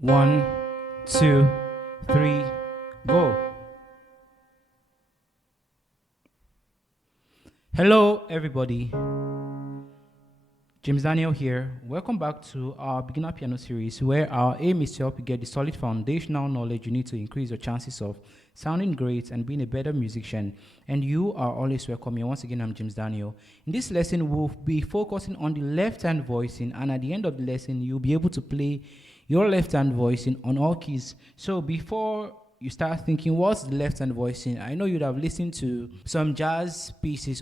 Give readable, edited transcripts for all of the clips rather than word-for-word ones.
One, two, three, go. Hello, everybody. James Daniel here. Welcome back to our beginner piano series, where our aim is to help you get the solid foundational knowledge you need to increase your chances of sounding great and being a better musician. And you are always welcome here. Once again, I'm James Daniel. In this lesson, we'll be focusing on the left-hand voicing, and at the end of the lesson, you'll be able to play your left-hand voicing on all keys. So before you start thinking, what's the left-hand voicing? I know you'd have listened to some jazz pieces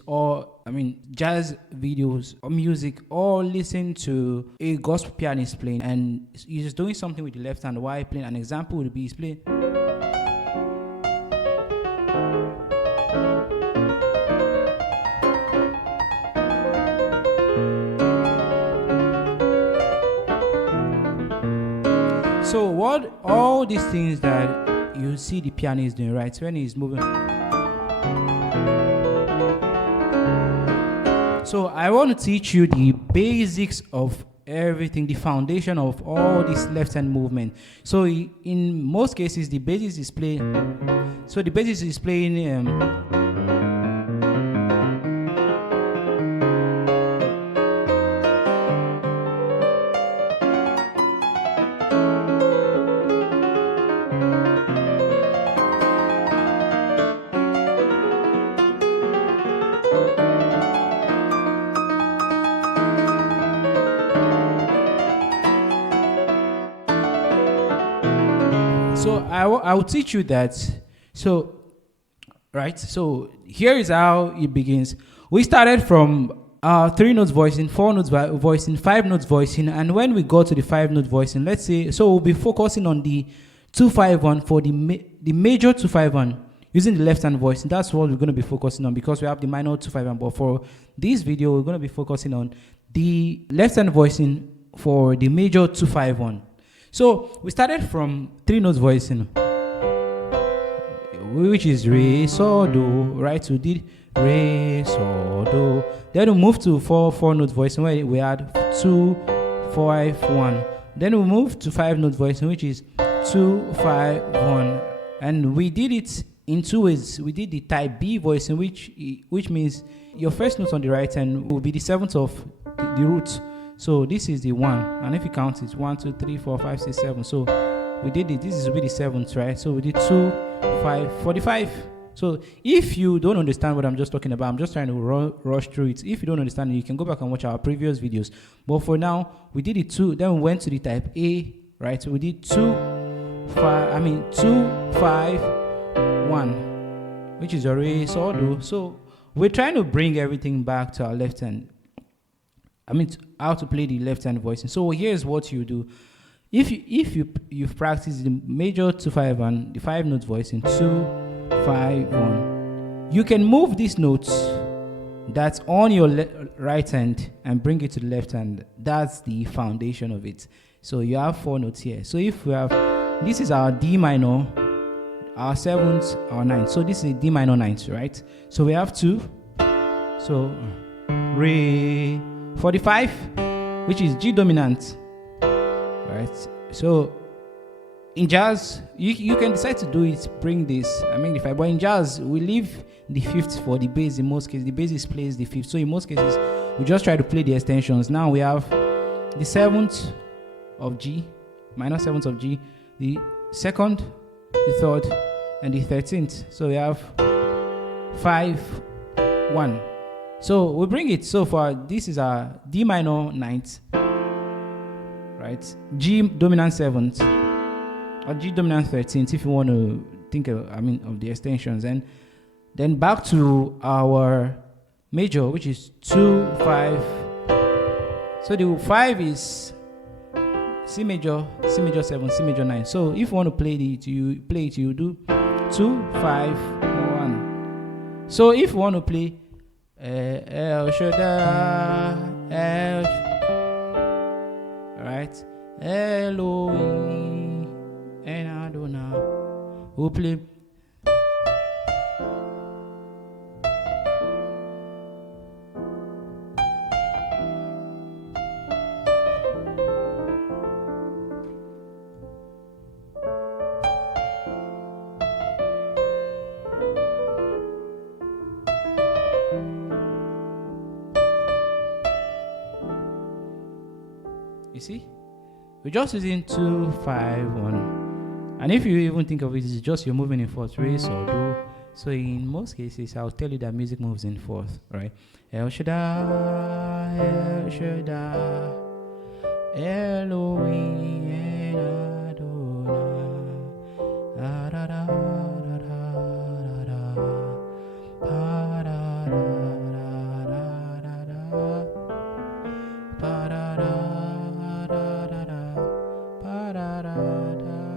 jazz videos or music, or listen to a gospel pianist playing, and he's just doing something with the left hand while playing. An example would be he's playing. So what all these things that you see the pianist doing, right? When he's moving. So I want to teach you the basics of everything, the foundation of all this left hand movement. So in most cases, the basis is playing. So the basis is playing. So I will teach you that. So, right. So here is how it begins. We started from 3 notes voicing, 4 notes voicing, 5 notes voicing, and when we go to the 5 note voicing, let's say, so we'll be focusing on the 2-5-1 for the major 2-5-1 using the left hand voicing. That's what we're going to be focusing on, because we have the minor 2-5-1. But for this video, we're going to be focusing on the left hand voicing for the major 2-5-1. So we started from 3 notes voicing, which is re, so, do, right? So we did re, so, do. Then we moved to 4 notes voicing, where we had 2-5-1. Then we moved to 5 notes voicing, which is 2-5-1. And we did it in 2 ways. We did the type B voicing, which means your first note on the right hand will be the 7th of the root. So this is the 1, and if you count it, 1, 2, 3, 4, 5, 6, 7. So we did it. This is really the 7th, right? So we did 2, 5, 45. So if you don't understand what I'm just talking about, I'm just trying to rush through it. If you don't understand it, you can go back and watch our previous videos. But for now, we did it 2. Then we went to the type A, right? So we did 2, 5, 1, which is a re, so, do. So we're trying to bring everything back to our left hand. How to play the left hand voicing. So here's what you do. If you've practiced the major 2-5-1, the 5 notes voicing 2-5-1, you can move these notes that's on your right hand and bring it to the left hand. That's the foundation of it. So you have 4 notes here. So if we have, this is our D minor, our 7th, our 9th. So this is D minor 9th, right? So we have 2. So re, 45, which is G dominant, right? So in jazz, you can decide to do it, bring this, the 5. But in jazz, we leave the 5th for the bass. In most cases, the bass plays the 5th. So in most cases, we just try to play the extensions. Now we have the 7th of G, minor 7th of G, the 2nd, the 3rd, and the 13th. So we have 5, 1. So we bring it. So far, this is our D minor 9th, right? G dominant 7th, or G dominant 13th, if you want to think of the extensions. And then back to our major, which is 2-5. So the 5 is C major 7, C major 9. So if you want to play it, you do 2-5-1. So if you want to play El Shaddai, right? Elohim and Adonai. We'll play. You see? We're just using 2, 5, 1. And if you even think of it, it's just you're moving in fourth, re, so, do. So in most cases, I'll tell you that music moves in fourth, right? El Shaddai, El Shaddai, Elohim, Adonai, da-da-da, da-da-da-da, pa-da-da-da-da-da, pa-da-da-da-da-da, pa-da-da-da-da-da.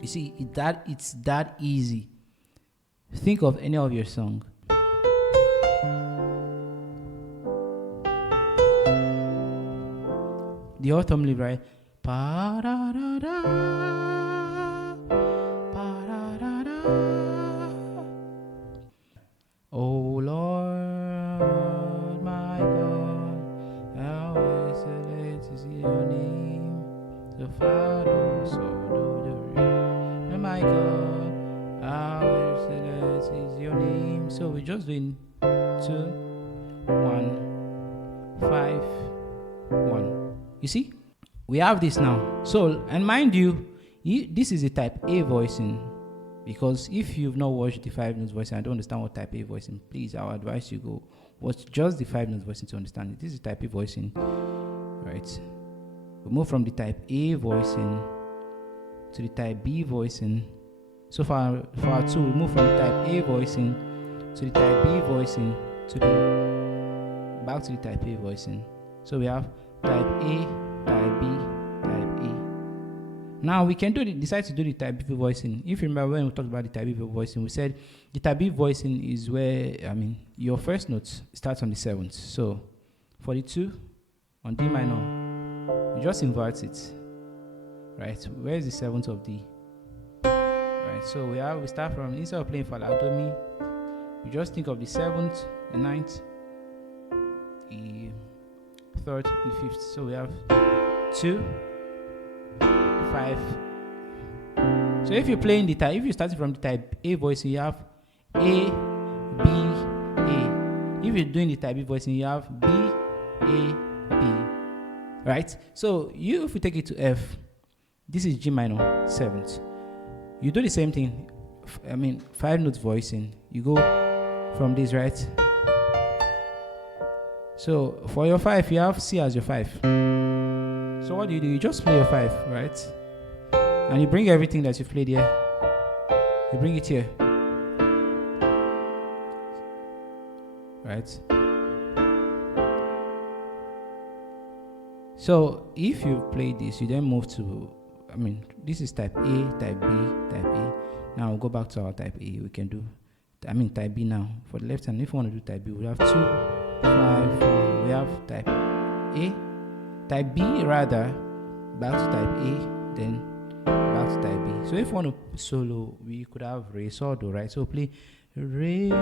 You see, it's that easy. Think of any of your song. The autumn leaf, right? Pa-da-da-da, pa-da-da-da. Oh Lord, my God, how excellent is your name. The Father, so my God, how excellent is your name. So we're just doing 2, 1, 5, 1. You see, we have this now. So, and mind you, this is a type A voicing, because if you've not watched the 5 notes voicing, I don't understand what type A voicing, please, I'll advise you go watch just the 5 notes voicing to understand it. This is type A voicing, right? We move from the type A voicing to the type B voicing. So for our 2, we move from the type A voicing to the type B voicing to the back to the type A voicing. So we have type A, type B, type A. Now we can decide to do the type B voicing. If you remember when we talked about the type B voicing, we said the type B voicing is where your first note starts on the 7th. So for the 2 on D minor, you just invert it. Right, where is the 7th of D? Right, so we start from, instead of playing Falatomi, we just think of the 7th, the 9th, the 3rd, and the 5th. So we have 2, 5. So if you're playing if you're starting from the type A voicing, you have A, B, A. If you're doing the type B voicing, you have B, A, B. Right? So if we take it to F, this is G minor, 7th. You do the same thing. 5 notes voicing. You go from this, right? So for your 5, you have C as your 5. So what do? You just play your 5, right? And you bring everything that you've played here. You bring it here. Right? So if you play this, you then move to, this is type A, type B, type A. Now we'll go back to our type A. We can do, type B now. For the left hand, if you want to do type B, we have 2, 5, 4. We have type A, type B rather, back to type A, then back to type B. So if you want to solo, we could have Re, Sol, Do, right? So play Re, Sol,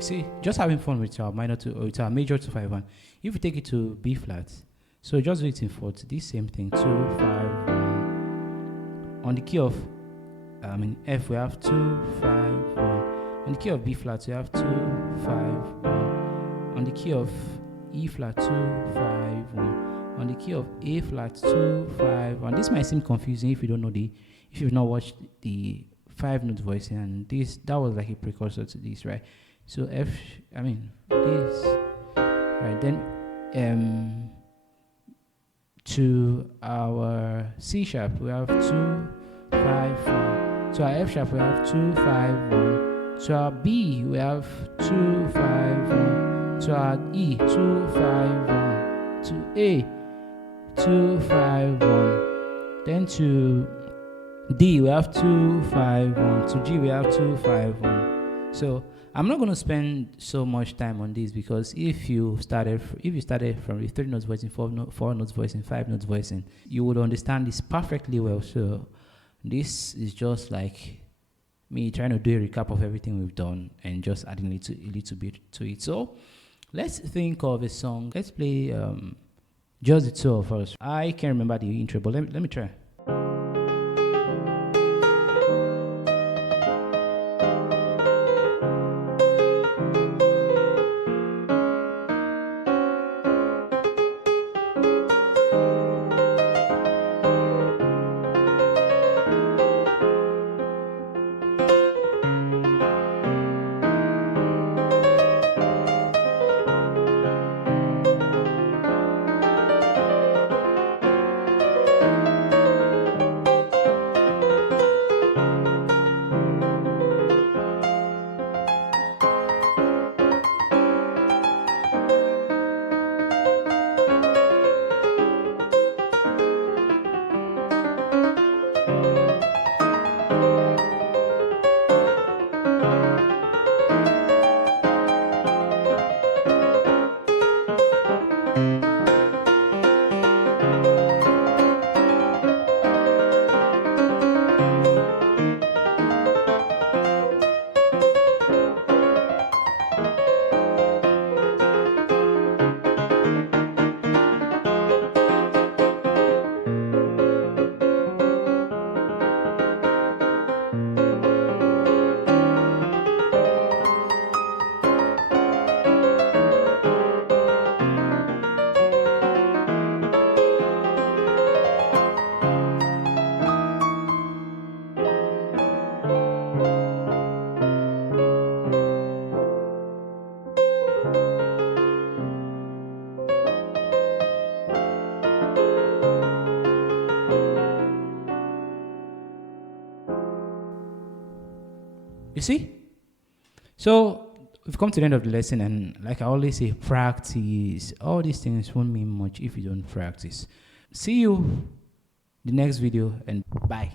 see, just having fun with our with our major 2-5-1. If we take it to B flat, so just do it in fourth. This same thing, 2, 5, 1. On the key of F, we have 2, 5, 1. On the key of B flat, we have 2, 5, 1. On the key of E flat, 2, 5, 1. On the key of A flat, 2, 5, 1. This might seem confusing if you don't know if you've not watched the 5-note voicing, and that was like a precursor to this, right? So this, right? Then to our C sharp, we have 2, 5, 1. To our F sharp, we have 2, 5, 1. To our B, we have 2, 5, 1. To our E, 2, 5, 1. To A, 2, 5, 1. Then to D, we have 2, 5, 1. To G, we have 2, 5, 1. So I'm not going to spend so much time on this, because if you started from the 3 notes voicing, 4 notes voicing, 5 notes voicing, you would understand this perfectly well. So this is just like me trying to do a recap of everything we've done and just adding a little bit to it. So let's think of a song. Let's play just the two of us. I can't remember the intro, but let me try. You see? So we've come to the end of the lesson, and like I always say, practice. All these things won't mean much if you don't practice. See you in the next video, and bye.